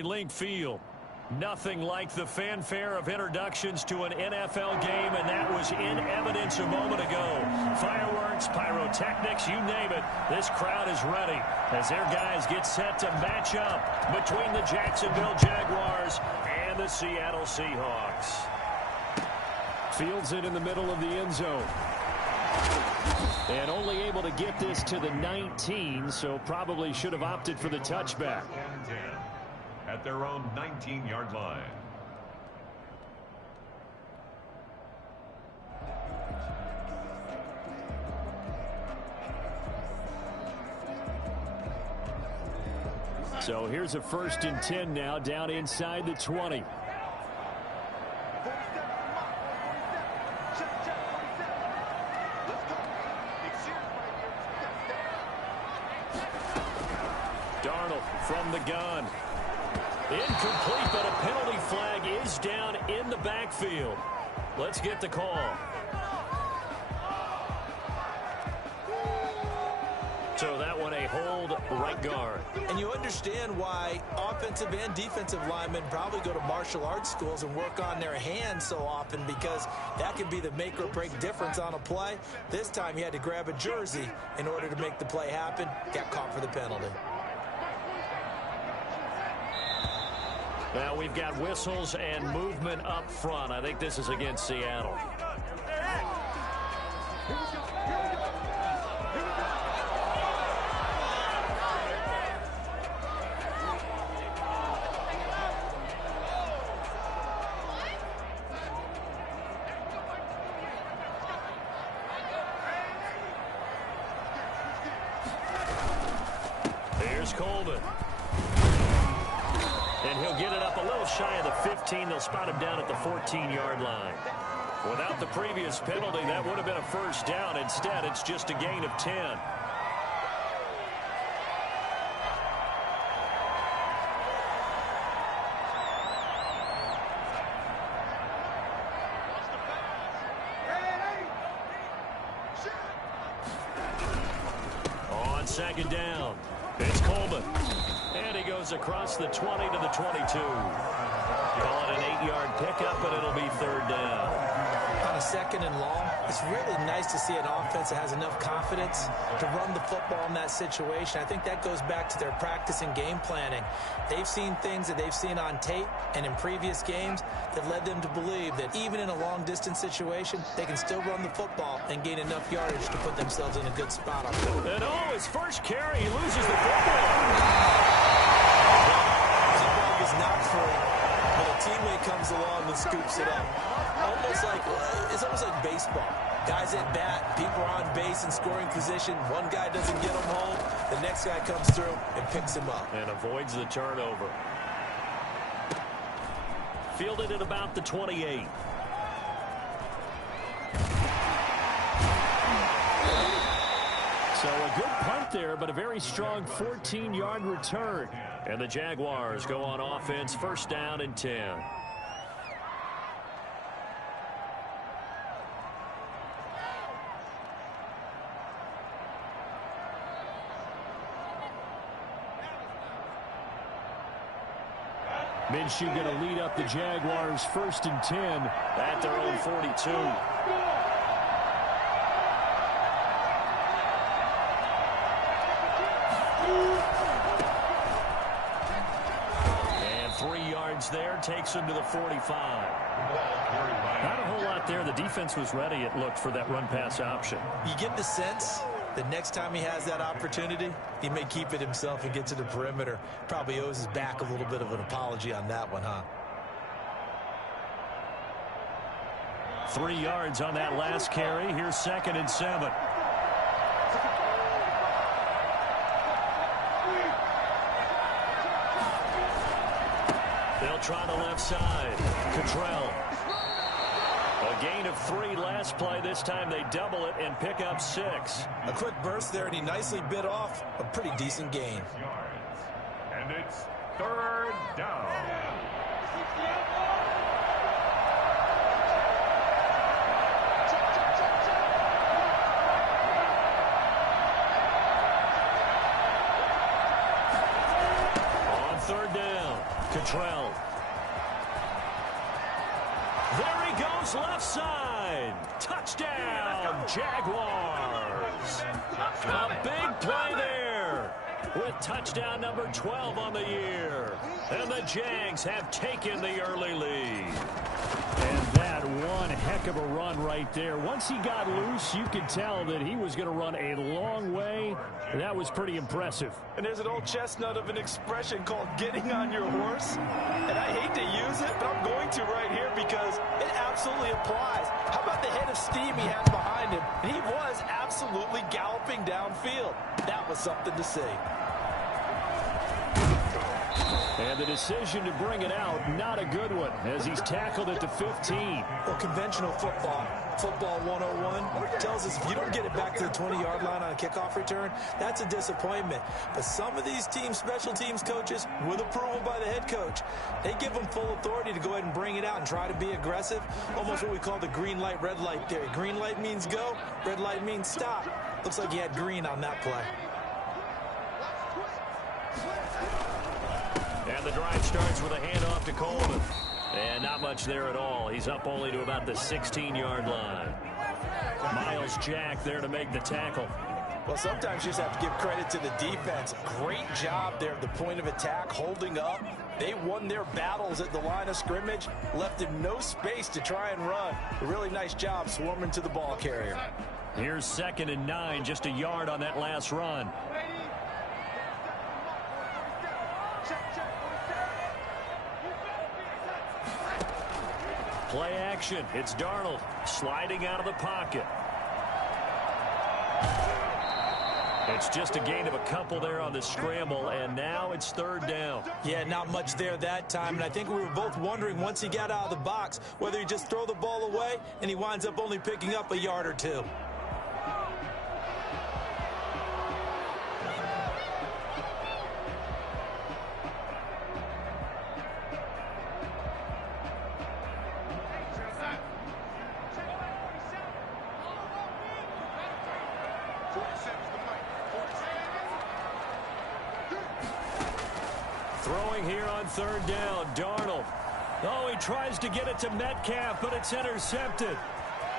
Link Field. Nothing like the fanfare of introductions to an NFL game, and that was in evidence a moment ago. Fireworks, pyrotechnics, you name it. This crowd is ready as their guys get set to match up between the Jacksonville Jaguars and the Seattle Seahawks. Fields it in the middle of the end zone. And only able to get this to the 19, so probably should have opted for the touchback. At their own 19-yard line. So here's a 1st and 10 now, down inside the 20. Darnold from the gun. Incomplete, but a penalty flag is down in the backfield. Let's get the call. So that one a hold, right guard. And you understand why offensive and defensive linemen probably go to martial arts schools and work on their hands so often, because that can be the make or break difference on a play. This time he had to grab a jersey in order to make the play happen. Got caught for the penalty. Now we've got whistles and movement up front. I think this is against Seattle. Here's Coleman. And he'll get it up a little shy of the 15. They'll spot him down at the 14-yard line. Without the previous penalty, that would have been a first down. Instead, it's just a gain of 10. On 2nd down, it's Coleman. And he goes across the 20 to the 22. Call it an 8-yard pickup, but it'll be 3rd down. On a 2nd and long, it's really nice to see an offense that has enough confidence to run the football in that situation. I think that goes back to their practice and game planning. They've seen things that they've seen on tape and in previous games that led them to believe that even in a long-distance situation, they can still run the football and gain enough yardage to put themselves in a good spot on it. And his first carry, he loses the football. The ball is not free, but a teammate comes along and scoops it up. It's almost like baseball. Guys at bat, people are on base in scoring position. One guy doesn't get him home. The next guy comes through and picks him up. And avoids the turnover. Fielded at about the 28. So a good punt there, but a very strong 14-yard return. And the Jaguars go on offense, 1st down and 10. Minshew going to lead up the Jaguars 1st and 10 at their own 42. And 3 yards there takes him to the 45. Not a whole lot there. The defense was ready, it looked, for that run-pass option. You get the sense that next time he has that opportunity, he may keep it himself and get to the perimeter. Probably owes his back a little bit of an apology on that one, huh? 3 yards on that last carry. Here's 2nd and 7. They'll try the left side. Cottrell. A gain of 3 last play. This time they double it and pick up 6. A quick burst there, and he nicely bit off a pretty decent gain. And it's 3rd down. On 3rd down. Cottrell. There he goes, left side. Touchdown, Jaguars. A big play there with touchdown number 12 on the year. And the Jags have taken the early lead. And that one heck of a run right there. Once he got loose, you could tell that he was going to run a long way. That was pretty impressive. And there's an old chestnut of an expression called getting on your horse. And I hate to use it, but I'm going to right here because it absolutely applies. How about the head of steam he had behind him? And he was absolutely galloping downfield. That was something to see. And the decision to bring it out, not a good one, as he's tackled at the 15. Well, conventional football 101, tells us if you don't get it back to the 20-yard line on a kickoff return, that's a disappointment. But some of these teams, special teams coaches, with approval by the head coach, they give them full authority to go ahead and bring it out and try to be aggressive, almost what we call the green light, red light theory. Green light means go, red light means stop. Looks like he had green on that play. And the drive starts with a handoff to Coleman. And not much there at all. He's up only to about the 16-yard line. Miles Jack there to make the tackle. Well, sometimes you just have to give credit to the defense. Great job there at the point of attack, holding up. They won their battles at the line of scrimmage, left him no space to try and run. A really nice job swarming to the ball carrier. Here's 2nd and 9, just a yard on that last run. Play action. It's Darnold sliding out of the pocket. It's just a gain of a couple there on the scramble, and now it's 3rd down. Yeah, not much there that time, and I think we were both wondering once he got out of the box whether he just throw the ball away, and he winds up only picking up a yard or two. Throwing here on 3rd down, Darnold. Oh, he tries to get it to Metcalf, but it's intercepted.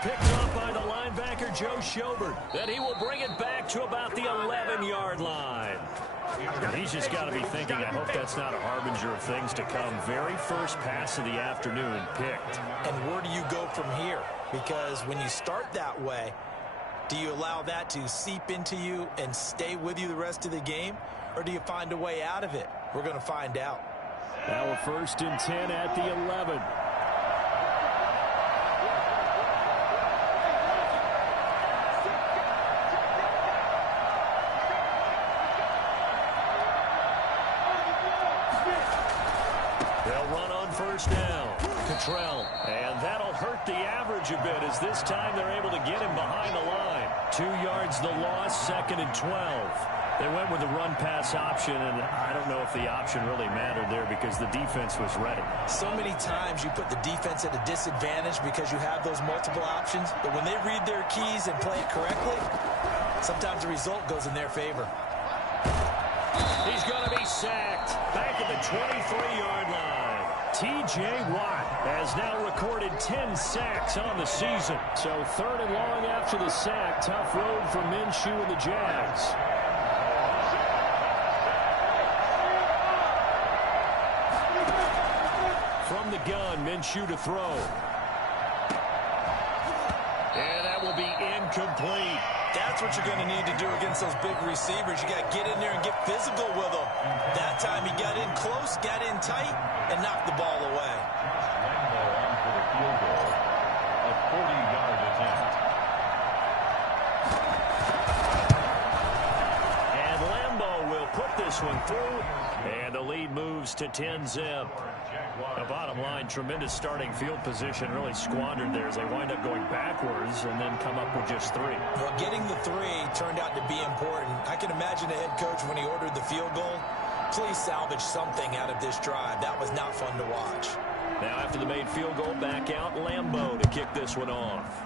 Picked up by the linebacker, Joe Schobert. Then he will bring it back to about the 11-yard line. He's just got to be thinking, I hope that's not a harbinger of things to come. Very first pass of the afternoon picked. And where do you go from here? Because when you start that way, do you allow that to seep into you and stay with you the rest of the game? Or do you find a way out of it? We're going to find out. Now a 1st and 10 at the 11. They'll run on 1st down. Cottrell. And that'll hurt the average a bit as this time they're able to get him behind the line. 2 yards the loss, 2nd and 12. They went with the run-pass option, and I don't know if the option really mattered there because the defense was ready. So many times you put the defense at a disadvantage because you have those multiple options, but when they read their keys and play it correctly, sometimes the result goes in their favor. He's going to be sacked back at the 23-yard line. T.J. Watt has now recorded 10 sacks on the season. So 3rd and long after the sack. Tough road for Minshew and the Jags. From the gun, Minshew to throw. And that will be incomplete. That's what you're going to need to do against those big receivers. You got to get in there and get physical with them. That time he got in close, got in tight, and knocked the ball away. Lambo on for the field goal. A 40-yard attempt. And Lambo will put this one through. And the lead moves to 10-zip. The bottom line, tremendous starting field position, really squandered there as they wind up going backwards and then come up with just 3. Well, getting the 3 turned out to be important. I can imagine the head coach when he ordered the field goal, please salvage something out of this drive. That was not fun to watch. Now after the made field goal, back out Lambo to kick this one off.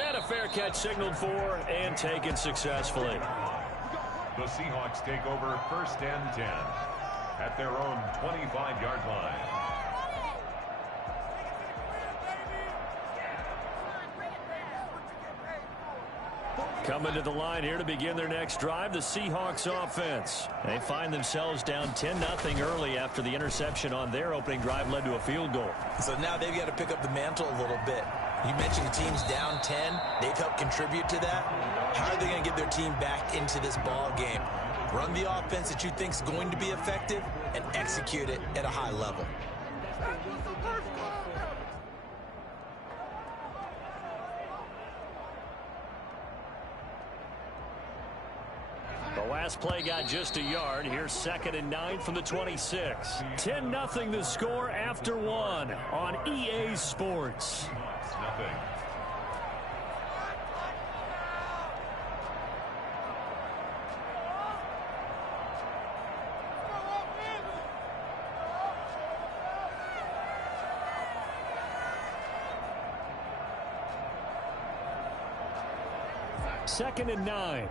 And a fair catch signaled for and taken successfully. The Seahawks take over 1st and 10. at their own 25-yard line. Coming to the line here to begin their next drive, the Seahawks offense. They find themselves down 10-0 early after the interception on their opening drive led to a field goal. So now they've got to pick up the mantle a little bit. You mentioned the team's down 10. They've helped contribute to that. How are they going to get their team back into this ball game? Run the offense that you think is going to be effective and execute it at a high level. The last play got just a yard. Here's 2nd and 9 from the 26. 10-0 the score after one on EA Sports. Nothing. Second and 9.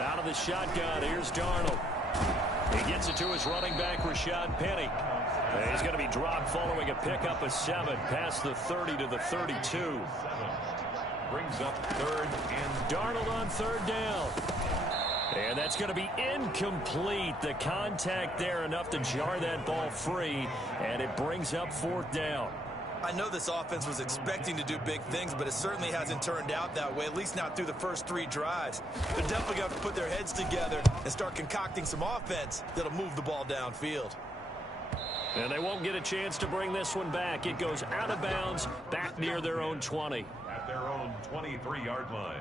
Out of the shotgun, here's Darnold. He gets it to his running back, Rashad Penny. And he's going to be dropped following a pickup of 7 past the 30 to the 32. Brings up 3rd and Darnold on 3rd down. And that's going to be incomplete. The contact there enough to jar that ball free, and it brings up 4th down. I know this offense was expecting to do big things, but it certainly hasn't turned out that way, at least not through the first 3 drives. They're definitely going to have to put their heads together and start concocting some offense that'll move the ball downfield. And they won't get a chance to bring this one back. It goes out of bounds, back near their own 20. at their own 23-yard line.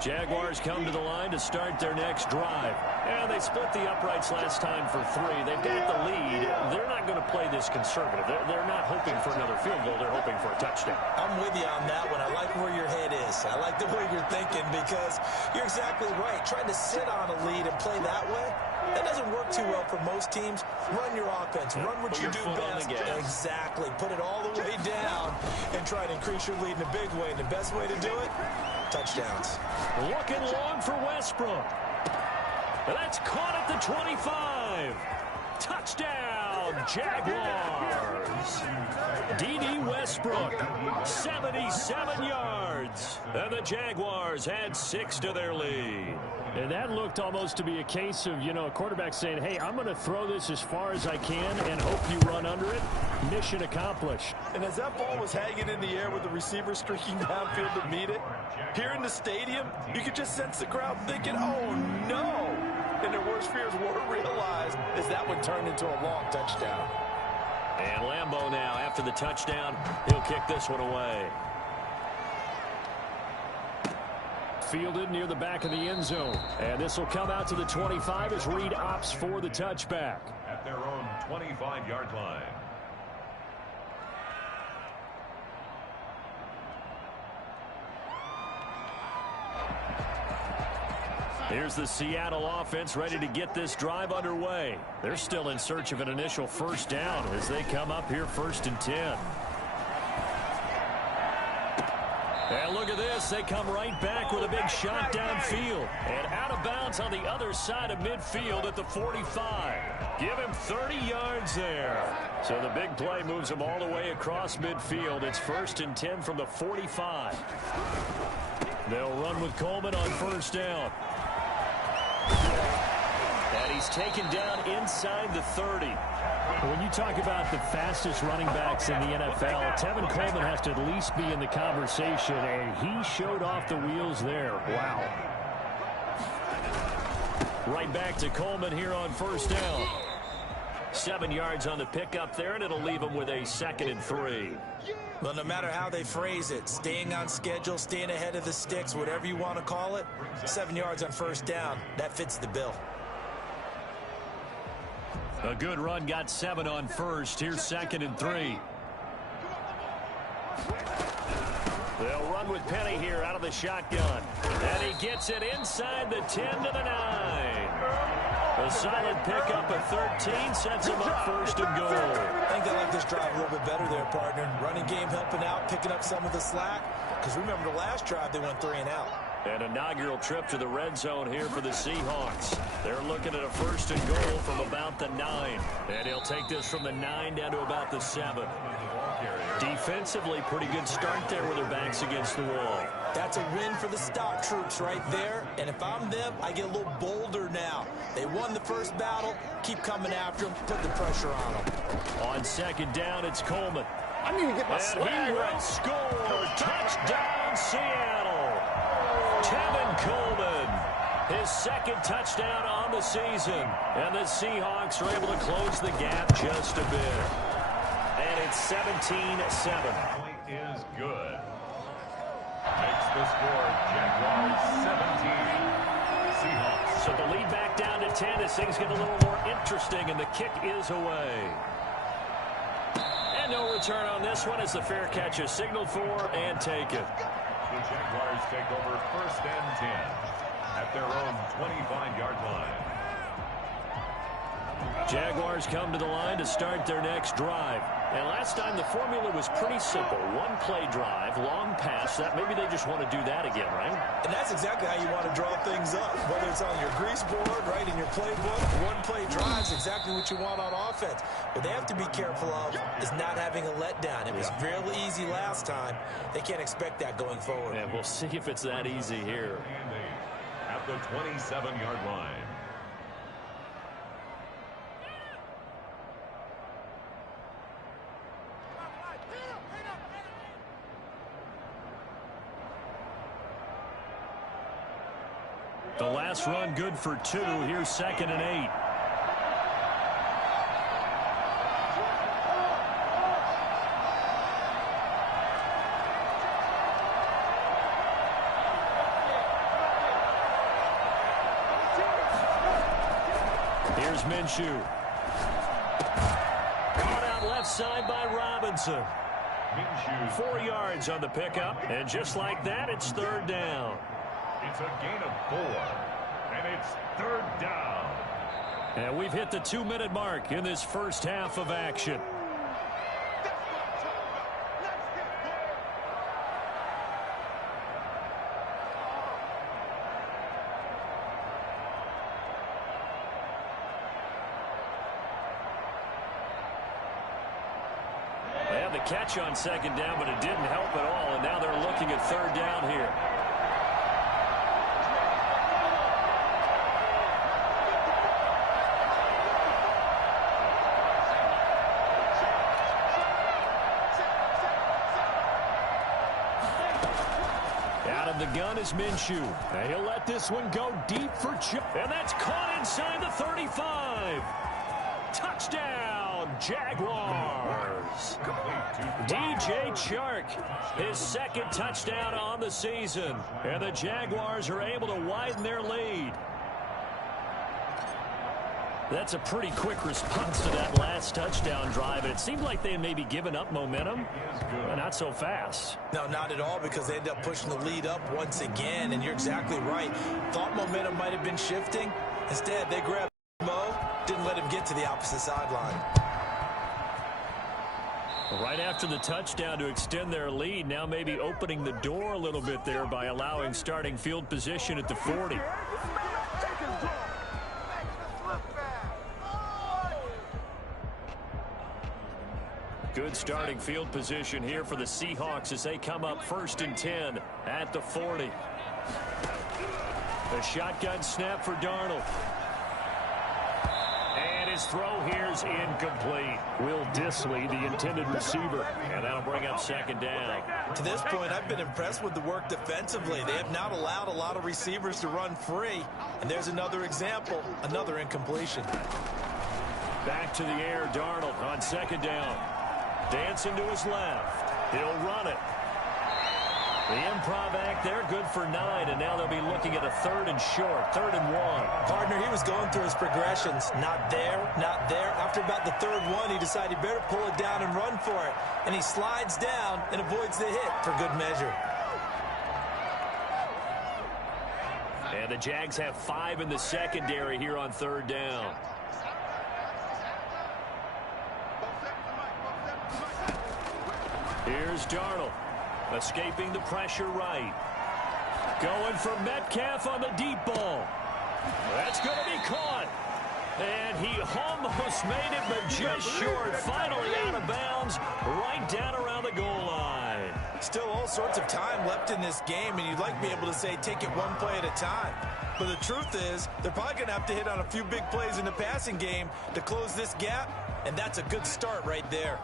Jaguars come to the line to start their next drive. And they split the uprights last time for 3. They've got the lead. They're not going to play this conservative. They're not hoping for another field goal. They're hoping for a touchdown. I'm with you on that one. I like where your head is. I like the way you're thinking because you're exactly right. Trying to sit on a lead and play that way, that doesn't work too well for most teams. Run your offense. Run what you do best. Exactly. Put it all the way down and try to increase your lead in a big way. And the best way to do it, touchdowns. Looking long for Westbrook. That's caught at the 25. Touchdown, Jaguars. D.D. Westbrook, 77 yards. And the Jaguars had 6 to their lead. And that looked almost to be a case of, a quarterback saying, hey, I'm going to throw this as far as I can and hope you run under it. Mission accomplished. And as that ball was hanging in the air with the receiver streaking downfield to meet it, here in the stadium, you could just sense the crowd thinking, oh, no. And their worst fears were realized as that one turned into a long touchdown. And Lambeau now, after the touchdown, he'll kick this one away. Fielded near the back of the end zone. And this will come out to the 25 as Reed opts for the touchback. At their own 25-yard line. Here's the Seattle offense ready to get this drive underway. They're still in search of an initial first down as they come up here 1st and 10. And look at this. They come right back with a big shot downfield. And out of bounds on the other side of midfield at the 45. Give him 30 yards there. So the big play moves them all the way across midfield. It's 1st and 10 from the 45. They'll run with Coleman on first down. And he's taken down inside the 30. When you talk about the fastest running backs in the NFL, Tevin Coleman has to at least be in the conversation, and he showed off the wheels there. Wow. Right back to Coleman here on first down. 7 yards on the pickup there, and it'll leave him with a 2nd and 3. Well, no matter how they phrase it, staying on schedule, staying ahead of the sticks, whatever you want to call it, 7 yards on first down, that fits the bill. A good run, got 7 on first. Here's 2nd and 3. They'll run with Penny here out of the shotgun. And he gets it inside the 10 to the 9. A solid pickup of 13 sets him up first and goal. I think they like this drive a little bit better there, partner. Running game helping out, picking up some of the slack. Because remember, the last drive, they went 3 and out. An inaugural trip to the red zone here for the Seahawks. They're looking at a first and goal from about the 9. And he'll take this from the 9 down to about the 7. Defensively, pretty good start there with their backs against the wall. That's a win for the stock troops right there. And if I'm them, I get a little bolder now. They won the first battle. Keep coming after them. Put the pressure on them. On second down, it's Coleman. I need to get my swag And he will right. score. Touchdown, Seattle. Tevin Coleman, his second touchdown on the season. And the Seahawks are able to close the gap just a bit. And it's 17-7. Point is good. Makes the score Jaguars 17. Seahawks. So the lead back down to 10 as things get a little more interesting, and the kick is away. And no return on this one as the fair catch is signaled for and taken. The Jaguars take over first and 10 at their own 25-yard line. Jaguars come to the line to start their next drive. And last time the formula was pretty simple. One play drive, long pass. That maybe they just want to do that again, right? And that's exactly how you want to draw things up. Whether it's on your grease board, right, in your playbook, one play drive is exactly what you want on offense. What they have to be careful of is not having a letdown. It was real easy last time. They can't expect that going forward. And we'll see if it's that easy here. At the 27-yard line. The last run good for 2. Here's 2nd and 8. Here's Minshew. Caught out left side by Robinson. Minshew. 4 yards on the pickup. And just like that, it's 3rd down. It's a gain of 4. And it's 3rd down. And we've hit the 2-minute mark in this first half of action. They had the catch on 2nd down, but it didn't help at all. And now they're looking at 3rd down here. The gun is Minshew. And he'll let this one go deep for Chuck. And that's caught inside the 35. Touchdown, Jaguars. DJ Chark, his 2nd touchdown on the season. And the Jaguars are able to widen their lead. That's a pretty quick response to that last touchdown drive. It seemed like they had maybe given up momentum, but not so fast. No, not at all, because they ended up pushing the lead up once again, and you're exactly right. Thought momentum might have been shifting. Instead, they grabbed Mo, didn't let him get to the opposite sideline. Right after the touchdown to extend their lead, now maybe opening the door a little bit there by allowing starting field position at the 40. Good starting field position here for the Seahawks as they come up 1st and 10 at the 40. The shotgun snap for Darnold. And his throw here is incomplete. Will Disley, the intended receiver. And that'll bring up 2nd down. To this point, I've been impressed with the work defensively. They have not allowed a lot of receivers to run free. And there's another example, another incompletion. Back to the air, Darnold on 2nd down. Dancing to his left. He'll run it. The improv act there, good for 9, and now they'll be looking at a 3rd and short, 3rd and 1. Partner, he was going through his progressions. Not there, not there. After about the 3rd one, he decided he better pull it down and run for it. And he slides down and avoids the hit for good measure. And the Jags have 5 in the secondary here on 3rd down. Here's Darnold, escaping the pressure right. Going for Metcalf on the deep ball. That's going to be caught. And he almost made it, but just short. Finally out of bounds, right down around the goal line. Still all sorts of time left in this game, and you'd like to be able to say take it one play at a time. But the truth is, they're probably going to have to hit on a few big plays in the passing game to close this gap, and that's a good start right there.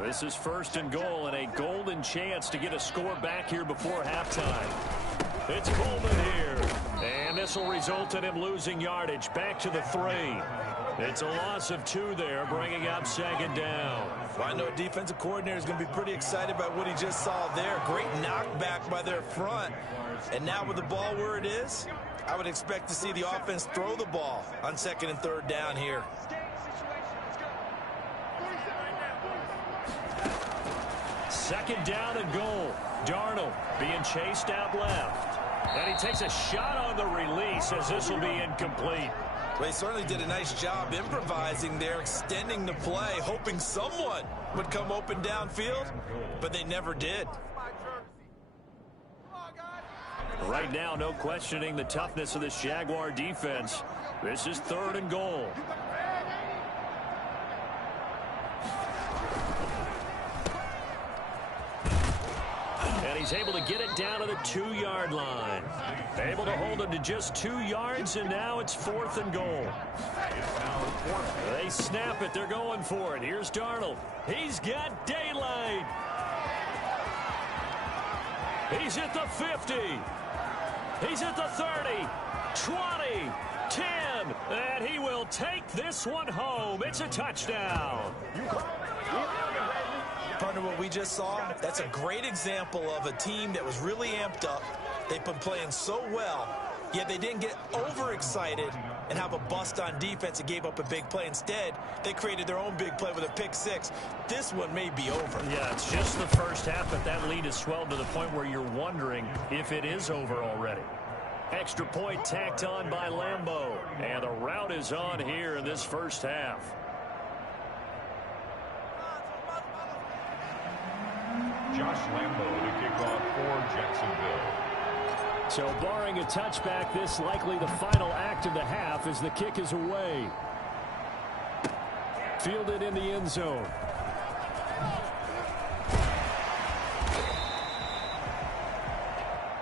This is 1st and goal, and a golden chance to get a score back here before halftime. It's Coleman here, and this will result in him losing yardage back to the 3. It's a loss of 2 there, bringing up 2nd down. Well, I know a defensive coordinator is going to be pretty excited by what he just saw there. Great knockback by their front. And now with the ball where it is, I would expect to see the offense throw the ball on 2nd and 3rd down here. Second down and goal. Darnold being chased out left. And he takes a shot on the release as this will be incomplete. Well, he certainly did a nice job improvising there, extending the play, hoping someone would come open downfield, but they never did. Right now, no questioning the toughness of this Jaguar defense. This is 3rd and goal. And he's able to get it down to the 2-yard line. Able to hold him to just 2 yards, and now it's 4th and goal. They snap it. They're going for it. Here's Darnold. He's got daylight. He's at the 50. He's at the 30, 20, 10, and he will take this one home. It's a touchdown. Partner, what we just saw, that's a great example of a team that was really amped up. They've been playing so well, yet they didn't get overexcited and have a bust on defense and gave up a big play. Instead, they created their own big play with a pick-6. This one may be over. Yeah, it's just the first half, but that lead has swelled to the point where you're wondering if it is over already. Extra point tacked on by Lambeau, and the route is on here in this first half. Josh Lambeau to kick off for Jacksonville. So barring a touchback, this likely the final act of the half as the kick is away. Fielded in the end zone.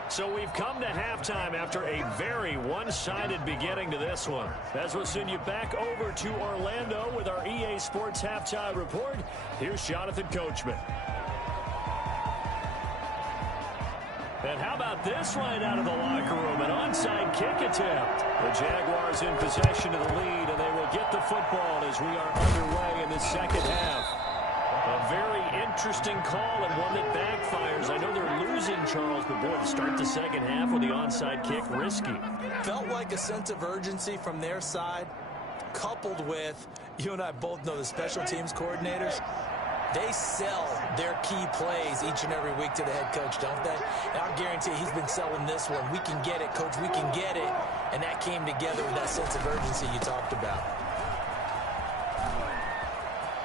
So we've come to halftime after a very one-sided beginning to this one. As we'll send you back over to Orlando with our EA Sports Halftime Report, here's Jonathan Coachman. And how about this right out of the locker room? An onside kick attempt. The Jaguars in possession of the lead, and they will get the football as we are underway in the second half. A very interesting call and one that backfires. I know they're losing, Charles, but boy, to start the second half with the onside kick, risky. Felt like a sense of urgency from their side, coupled with, you and I both know the special teams coordinators, they sell their key plays each and every week to the head coach, don't they? And I'll guarantee he's been selling this one. We can get it, coach, we can get it. And that came together with that sense of urgency you talked about.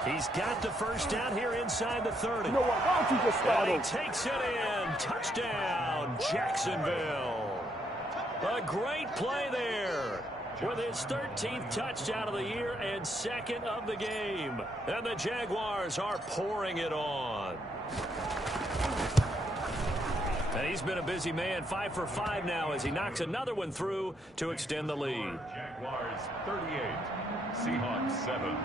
He's got the first down here inside the 30. You know what? Why don't you just start And he takes it in. Touchdown, Jacksonville. A great play there with his 13th touchdown of the year and second of the game. And the Jaguars are pouring it on. And he's been a busy man, 5 for 5 now as he knocks another one through to extend the lead. Jaguars 38, Seahawks 7.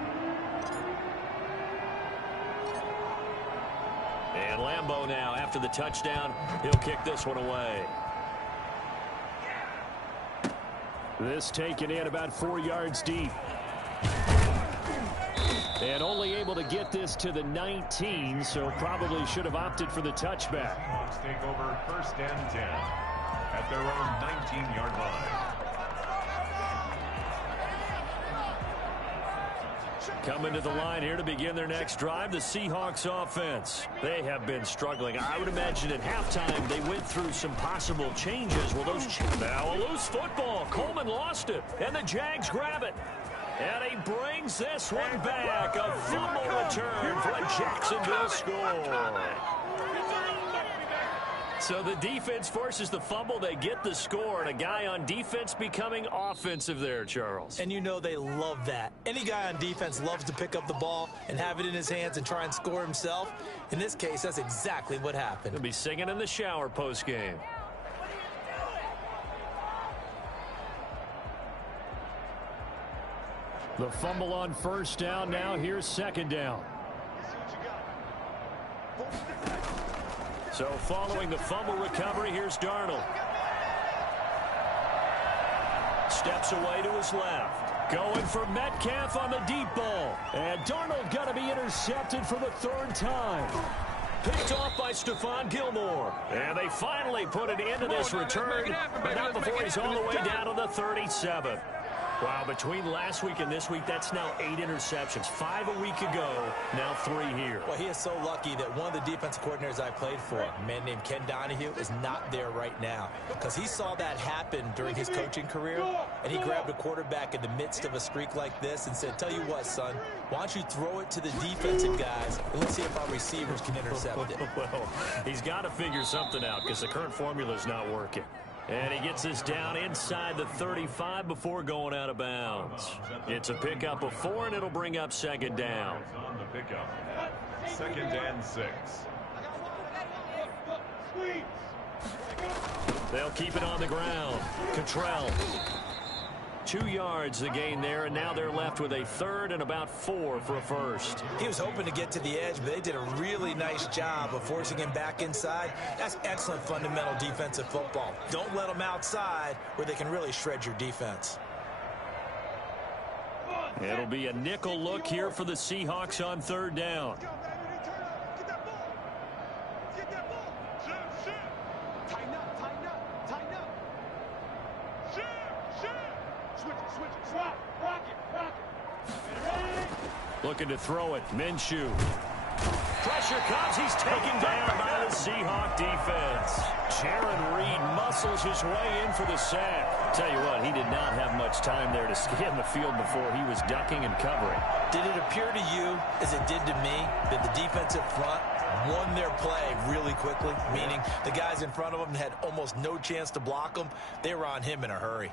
And Lambeau now, after the touchdown, he'll kick this one away. This taken in about 4 yards deep. And only able to get this to the 19, so probably should have opted for the touchback. Seahawks take over first and 10 at their own 19-yard line. Coming to the line here to begin their next drive, the Seahawks offense. They have been struggling. I would imagine at halftime they went through some possible changes. Well, those now a loose football. Coleman lost it, and the Jags grab it. And he brings this one back. A fumble return for a Jacksonville score. So the defense forces the fumble. They get the score, and a guy on defense becoming offensive there, Charles. And you know they love that. Any guy on defense loves to pick up the ball and have it in his hands and try and score himself. In this case, that's exactly what happened. He'll be singing in the shower post-game. The fumble on first down. Now here's second down. So following the fumble recovery, here's Darnold. Steps away to his left. Going for Metcalf on the deep ball. And Darnold got to be intercepted for the third time. Picked off by Stephon Gilmore. And they finally put an end to this return, but not before he's all the way down to the 37. Wow, between last week and this week, that's now 8 interceptions. 5 a week ago, now 3 here. Well, he is so lucky that one of the defensive coordinators I played for, a man named Ken Donahue, is not there right now. Because he saw that happen during his coaching career, and he grabbed a quarterback in the midst of a streak like this and said, tell you what, son, why don't you throw it to the defensive guys, and let's see if our receivers can intercept it. Well, he's got to figure something out because the current formula is not working. And he gets this down inside the 35 before going out of bounds. It's a pickup of 4, and it'll bring up second down. On the pickup. 2nd and 6. They'll keep it on the ground. Cottrell. 2 yards the gain there, and now they're left with a 3rd and about 4 for a first. He was hoping to get to the edge, but they did a really nice job of forcing him back inside. That's excellent fundamental defensive football. Don't let them outside where they can really shred your defense. It'll be a nickel look here for the Seahawks on 3rd down. Looking to throw it. Minshew. Pressure comes. He's taken down by the Seahawk defense. Jaron Reed muscles his way in for the sack. Tell you what, he did not have much time there to scan the field before he was ducking and covering. Did it appear to you, as it did to me, that the defensive front won their play really quickly? Meaning the guys in front of them had almost no chance to block them. They were on him in a hurry.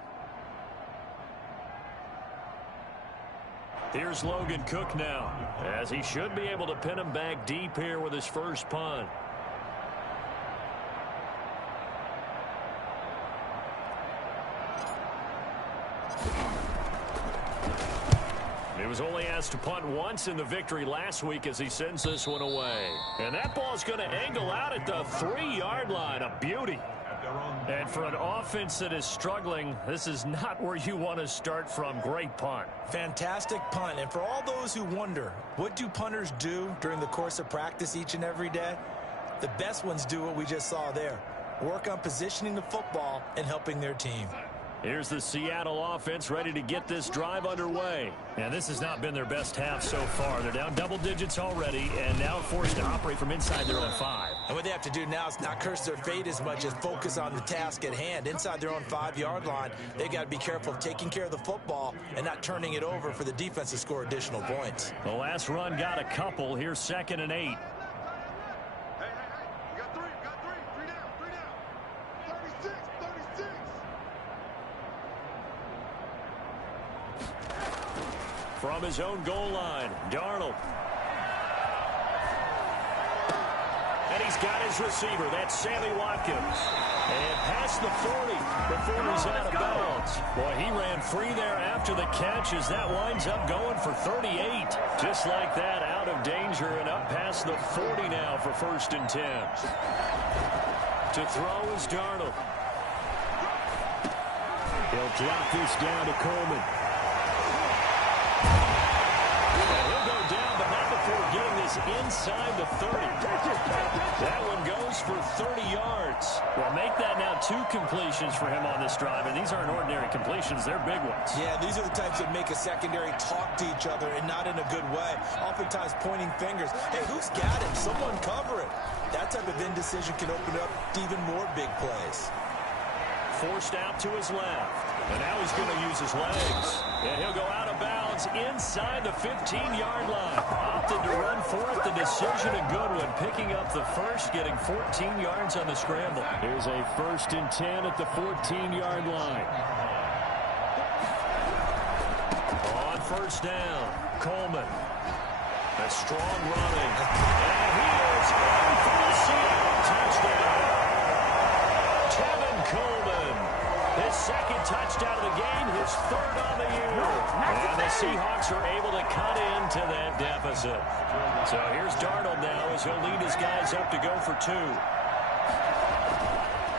Here's Logan Cook now, as he should be able to pin him back deep here with his first punt. He was only asked to punt once in the victory last week as he sends this one away. And that ball's going to angle out at the 3-yard line. A beauty. And for an offense that is struggling, this is not where you want to start from. Great punt. Fantastic punt. And for all those who wonder, what do punters do during the course of practice each and every day? The best ones do what we just saw there. Work on positioning the football and helping their team. Here's the Seattle offense ready to get this drive underway. And this has not been their best half so far. They're down double digits already and now forced to operate from inside their own 5. And what they have to do now is not curse their fate as much as focus on the task at hand. Inside their own 5-yard line, they got to be careful of taking care of the football and not turning it over for the defense to score additional points. The last run got a couple. Here's 2nd and 8. From his own goal line, Darnold. And he's got his receiver. That's Sammy Watkins. And past the 40 before he's out of bounds. Boy, he ran free there after the catch as that winds up going for 38. Just like that, out of danger and up past the 40 now for 1st and 10. To throw is Darnold. He'll drop this down to Coleman. Getting this inside the 30. That one goes for 30 yards. Well, make that now 2 completions for him on this drive, and these aren't ordinary completions. They're big ones. Yeah, these are the types that make a secondary talk to each other, and not in a good way. Oftentimes pointing fingers. Hey, who's got him? Someone cover it. That type of indecision can open up to even more big plays. Forced out to his left. And now he's going to use his legs. And he'll go out of bounds inside the 15-yard line. Opted to run for it. The decision a good one. Picking up the first, getting 14 yards on the scramble. Here's a 1st and 10 at the 14-yard line. On 1st down, Coleman. A strong running. And he is in for the Seattle touchdown. Kevin Coleman. His 2nd touchdown of the game, his 3rd on the year. And the Seahawks are able to cut into that deficit. So here's Darnold now as he'll lead his guys up to go for 2.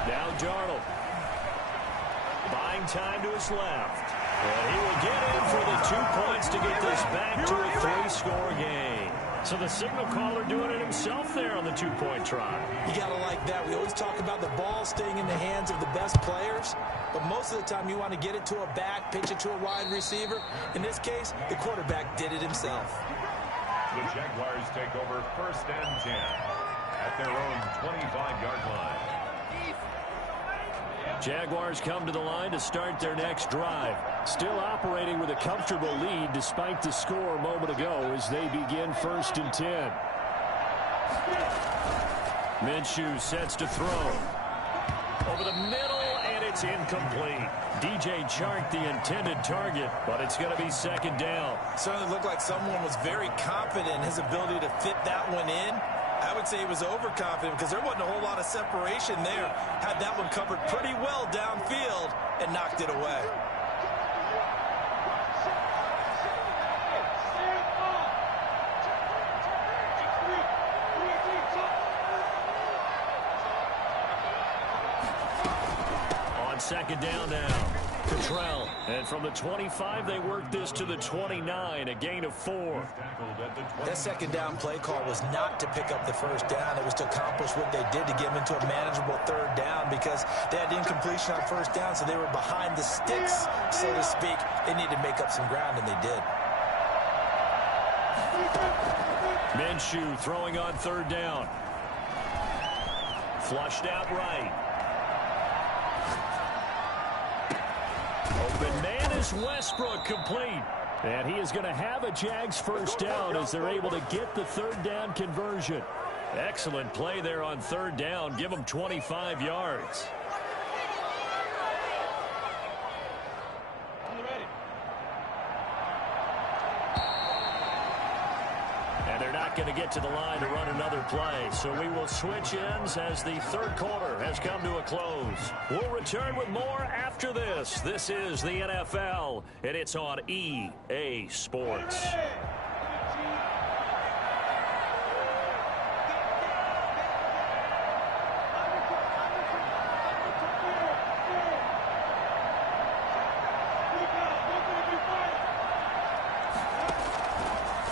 Now Darnold. Buying time to his left. And he will get in for the 2 points to get this back to a 3-score game. So the signal caller doing it himself there on the 2-point try. You got to like that. We always talk about the ball staying in the hands of the best players, but most of the time you want to get it to a back, pitch it to a wide receiver. In this case, the quarterback did it himself. The Jaguars take over 1st and 10 at their own 25-yard line. Jaguars come to the line to start their next drive. Still operating with a comfortable lead despite the score a moment ago as they begin 1st and 10. Minshew sets to throw. Over the middle, and it's incomplete. DJ Chark the intended target, but it's going to be 2nd down. Certainly looked like someone was very confident in his ability to fit that one in. I would say he was overconfident because there wasn't a whole lot of separation there. Had that one covered pretty well downfield and knocked it away. On 2nd down now, Cottrell. And from the 25, they work this to the 29, a gain of 4. That 2nd down play call was not to pick up the 1st down. It was to accomplish what they did to get them into a manageable 3rd down because they had incompletion on 1st down, so they were behind the sticks, so to speak. They needed to make up some ground, and they did. Minshew throwing on 3rd down. Flushed out right. Open man is Westbrook, complete. And he is going to have a Jags 1st down as they're able to get the 3rd down conversion. Excellent play there on 3rd down. Give them 25 yards. And they're not going to get to the line to run another play. So we will switch ends as the 3rd quarter has come to a close. We'll return with more after this. This is the NFL, and it's on EA Sports.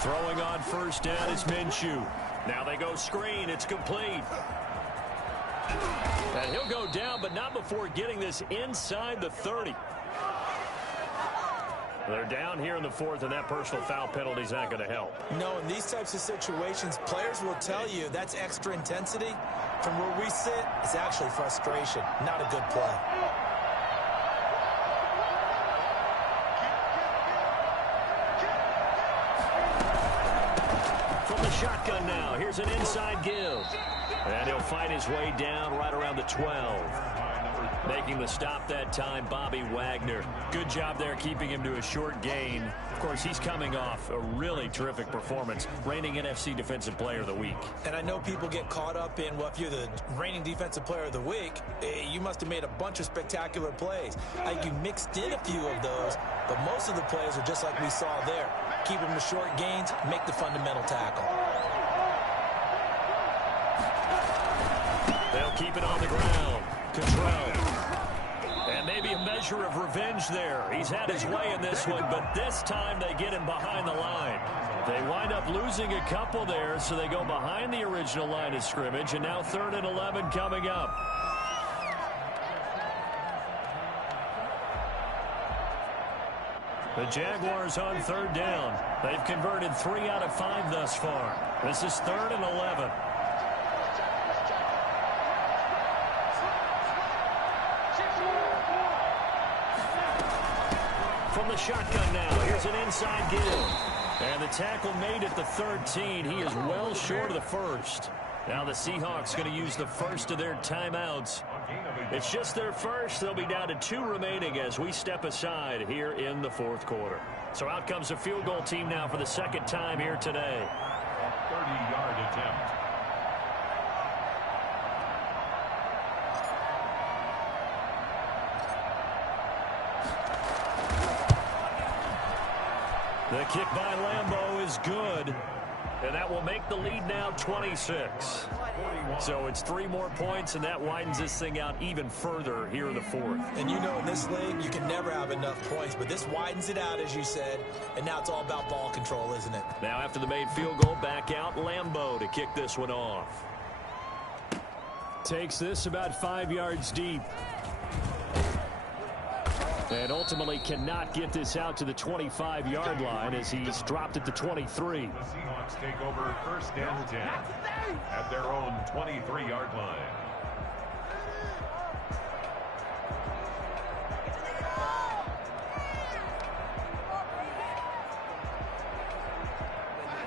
Throwing on 1st down is Minshew. Now they go screen. It's complete. And he'll go down, but not before getting this inside the 30. They're down here in the 4th, and that personal foul penalty is not going to help. No, in these types of situations, players will tell you that's extra intensity. From where we sit, it's actually frustration, not a good play. From the shotgun now, here's an inside give. And he'll fight his way down right around the 12. Making the stop that time, Bobby Wagner. Good job there keeping him to a short gain. Of course, he's coming off a really terrific performance, reigning NFC Defensive Player of the Week. And I know people get caught up in, well, if you're the reigning Defensive Player of the Week, you must have made a bunch of spectacular plays. Like you mixed in a few of those, but most of the plays are just like we saw there. Keep them to short gains, make the fundamental tackle. They'll keep it on the ground. Cottrell. And maybe a measure of revenge there. He's had his way in this one, but this time they get him behind the line. They wind up losing a couple there, so they go behind the original line of scrimmage, and now 3rd and 11 coming up. The Jaguars on third down. They've converted 3 out of 5 thus far. This is 3rd and 11. From the shotgun now, here's an inside give. And the tackle made at the 13. He is well short of the first. Now the Seahawks going to use the first of their timeouts. It's just their first. They'll be down to 2 remaining as we step aside here in the 4th quarter. So out comes a field goal team now for the 2nd time here today. 30-yard attempt. The kick by Lambeau is good. And that will make the lead now 26. So it's 3 more points, and that widens this thing out even further here in the 4th. And you know in this league, you can never have enough points, but this widens it out, as you said, and now it's all about ball control, isn't it? Now after the made field goal, back out Lambeau to kick this one off. Takes this about 5 yards deep. And ultimately cannot get this out to the 25-yard line as he's dropped it to 23. The Seahawks take over 1st and 10 at their own 23-yard line.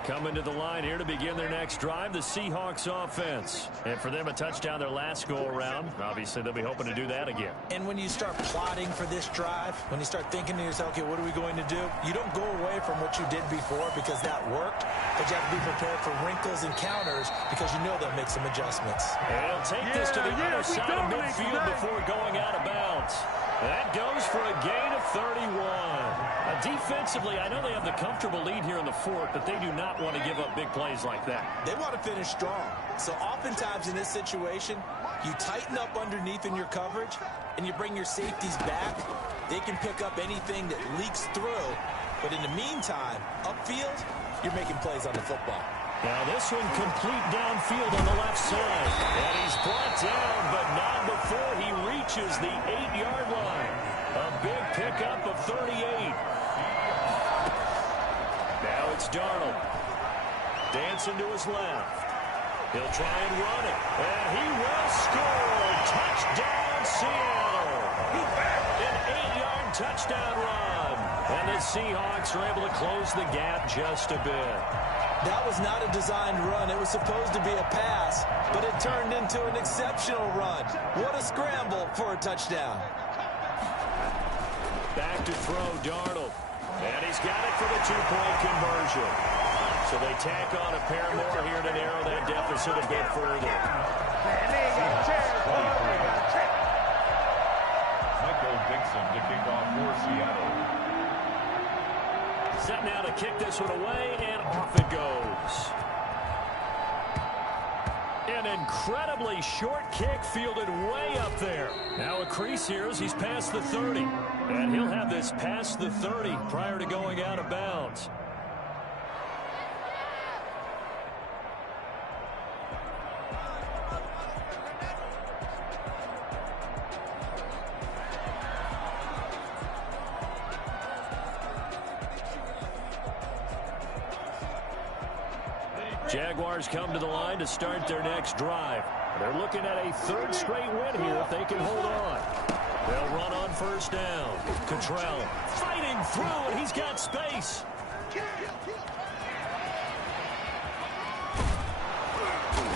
Coming to the line here to begin their next drive, the Seahawks offense. And for them, a touchdown their last go-around. Obviously, they'll be hoping to do that again. And when you start plotting for this drive, when you start thinking to yourself, okay, what are we going to do? You don't go away from what you did before because that worked, but you have to be prepared for wrinkles and counters because you know they'll make some adjustments. And he'll take this to the other side of midfield before going out of bounds. That goes for a gain of 31. Defensively, I know they have the comfortable lead here in the 4th, but they do not want to give up big plays like that. They want to finish strong. So oftentimes in this situation, you tighten up underneath in your coverage, and you bring your safeties back. They can pick up anything that leaks through. But in the meantime, upfield, you're making plays on the football. Now this one complete downfield on the left side. And he's brought down, but not before he reaches the 8-yard line. A big pickup of 38. Now it's Darnold. Dancing to his left. He'll try and run it. And he will score. Touchdown, Seattle. An 8-yard touchdown run. And the Seahawks are able to close the gap just a bit. That was not a designed run. It was supposed to be a pass, but it turned into an exceptional run. What a scramble for a touchdown. Back to throw, Darnold. And he's got it for the 2-point conversion. So they tack on a pair more here to narrow that deficit a bit further. Michael Dixon to kick off for Seattle. Set now to kick this one away, and off it goes. An incredibly short kick fielded way up there. Now a crease here as he's past the 30. And he'll have this past the 30 prior to going out of bounds. Jaguars come to the line to start their next drive. They're looking at a 3rd straight win here if they can hold on. They'll run on 1st down. Cottrell fighting through, and he's got space.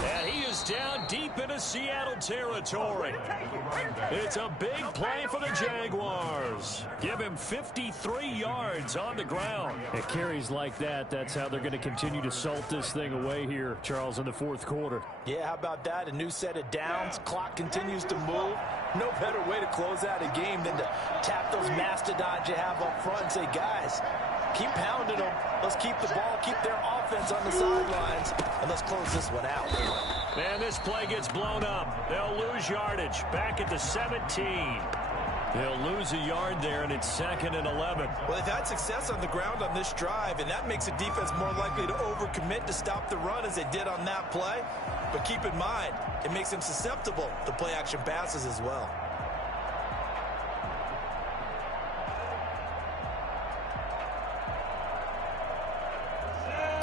And he is down deep into Seattle territory. It's a big play for the Jaguars. Give him 53 yards on the ground. At carries like that, that's how they're going to continue to salt this thing away here, Charles, in the 4th quarter. Yeah, how about that? A new set of downs. Clock continues to move. No better way to close out a game than to tap those mastodons you have up front and say, guys, keep pounding them. Let's keep the ball, keep their offense on the sidelines, and let's close this one out. And this play gets blown up. They'll lose yardage back at the 17. They'll lose a yard there, and it's 2nd and 11. Well, they've had success on the ground on this drive, and that makes a defense more likely to overcommit to stop the run as they did on that play. But keep in mind, it makes them susceptible to play-action passes as well.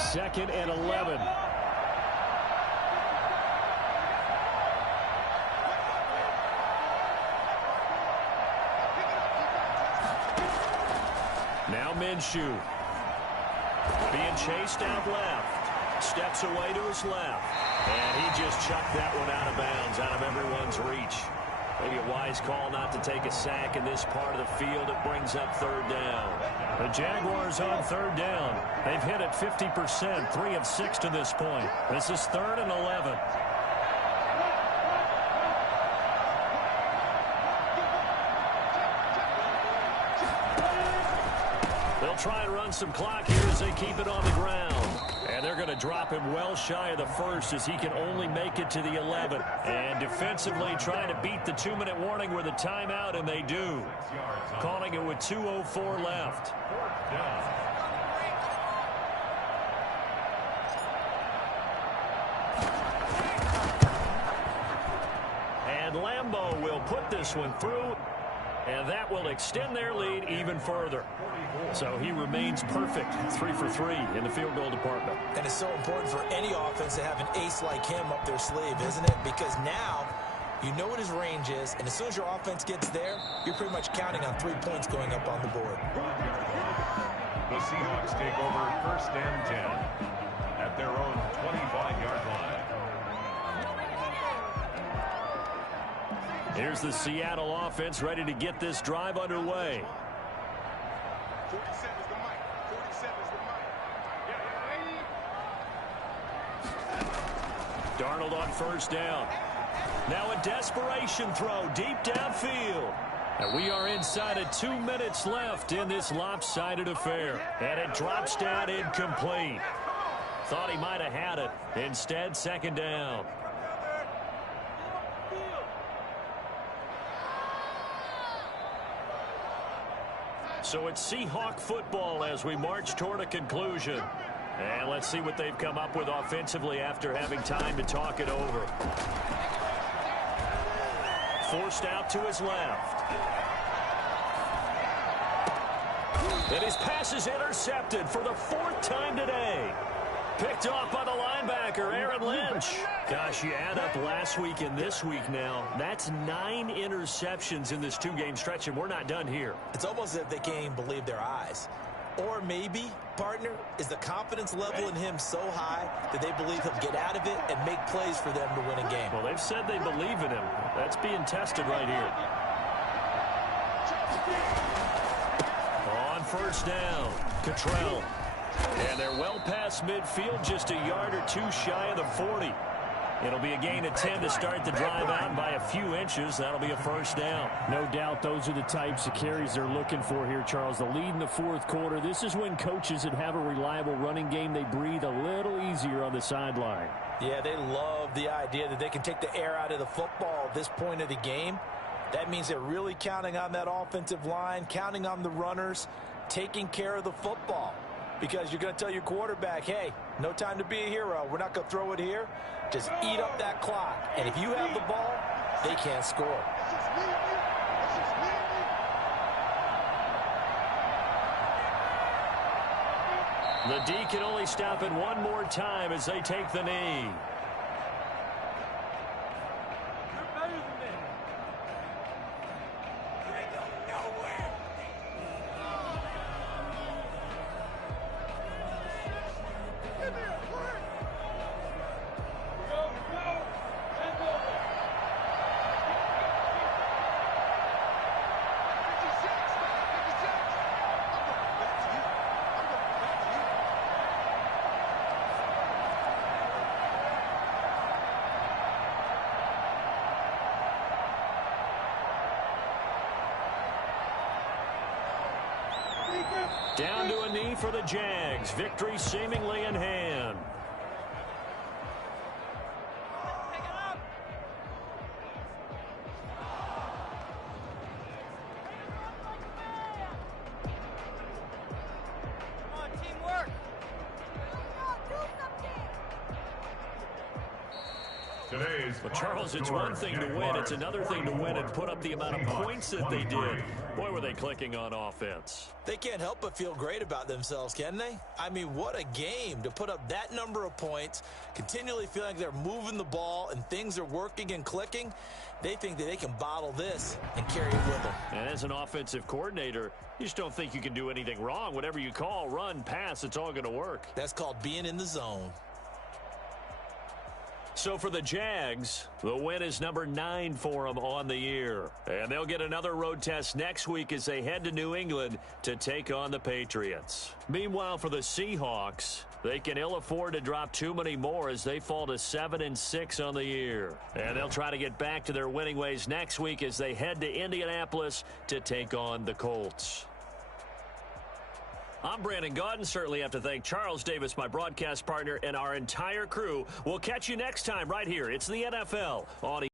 2nd and 11. Now Minshew. Being chased out left. Steps away to his left. And he just chucked that one out of bounds, out of everyone's reach. Maybe a wise call not to take a sack in this part of the field. It brings up 3rd down. The Jaguars on 3rd down. They've hit it 50%, 3 of 6 to this point. This is 3rd and 11. They'll try and run some clock here as they keep it on the ground. And they're going to drop him well shy of the 1st as he can only make it to the 11th. And defensively trying to beat the 2-minute warning with a timeout, and they do. Calling it with 2:04 left. And Lambeau will put this one through. And that will extend their lead even further. So he remains perfect, 3 for 3 in the field goal department. And it's so important for any offense to have an ace like him up their sleeve, isn't it? Because now you know what his range is, and as soon as your offense gets there, you're pretty much counting on 3 points going up on the board. The Seahawks take over 1st and 10 at their own 25-yard line. Here's the Seattle offense ready to get this drive underway. 47 is the mic. 47 is the mic. Darnold on 1st down. Now a desperation throw deep downfield. And we are inside of 2 minutes left in this lopsided affair. And it drops down incomplete. Thought he might have had it. Instead, 2nd down. So it's Seahawk football as we march toward a conclusion. And let's see what they've come up with offensively after having time to talk it over. Forced out to his left. And his pass is intercepted for the 4th time today. Picked off by the linebacker, Aaron Lynch. Gosh, you add up last week and this week now. That's 9 interceptions in this 2-game stretch, and we're not done here. It's almost as if they can't even believe their eyes. Or maybe, partner, is the confidence level in him so high that they believe he'll get out of it and make plays for them to win a game. Well, they've said they believe in him. That's being tested right here. On 1st down, Cottrell. And they're well past midfield, just a yard or 2 shy of the 40. It'll be a gain of 10 to start the drive out, and by a few inches, that'll be a 1st down. No doubt those are the types of carries they're looking for here, Charles. The lead in the 4th quarter. This is when coaches that have a reliable running game, they breathe a little easier on the sideline. Yeah, they love the idea that they can take the air out of the football at this point of the game. That means they're really counting on that offensive line, counting on the runners, taking care of the football. Because you're going to tell your quarterback, hey, no time to be a hero. We're not going to throw it here. Just eat up that clock. And if you have the ball, they can't score. The D can only stop it one more time as they take the knee. Down to a knee for the Jags. Victory seemingly in hand. Well, Charles, it's one thing to win. It's another thing to win and put up the amount of points that they did. Boy, were they clicking on offense. They can't help but feel great about themselves, can they? I mean, what a game to put up that number of points, continually feeling like they're moving the ball and things are working and clicking. They think that they can bottle this and carry it with them. And as an offensive coordinator, you just don't think you can do anything wrong. Whatever you call, run, pass, it's all going to work. That's called being in the zone. So for the Jags, the win is number 9 for them on the year. And they'll get another road test next week as they head to New England to take on the Patriots. Meanwhile, for the Seahawks, they can ill afford to drop too many more as they fall to 7-6 on the year. And they'll try to get back to their winning ways next week as they head to Indianapolis to take on the Colts. I'm Brandon Gaudin. Certainly have to thank Charles Davis, my broadcast partner, and our entire crew. We'll catch you next time right here. It's the NFL on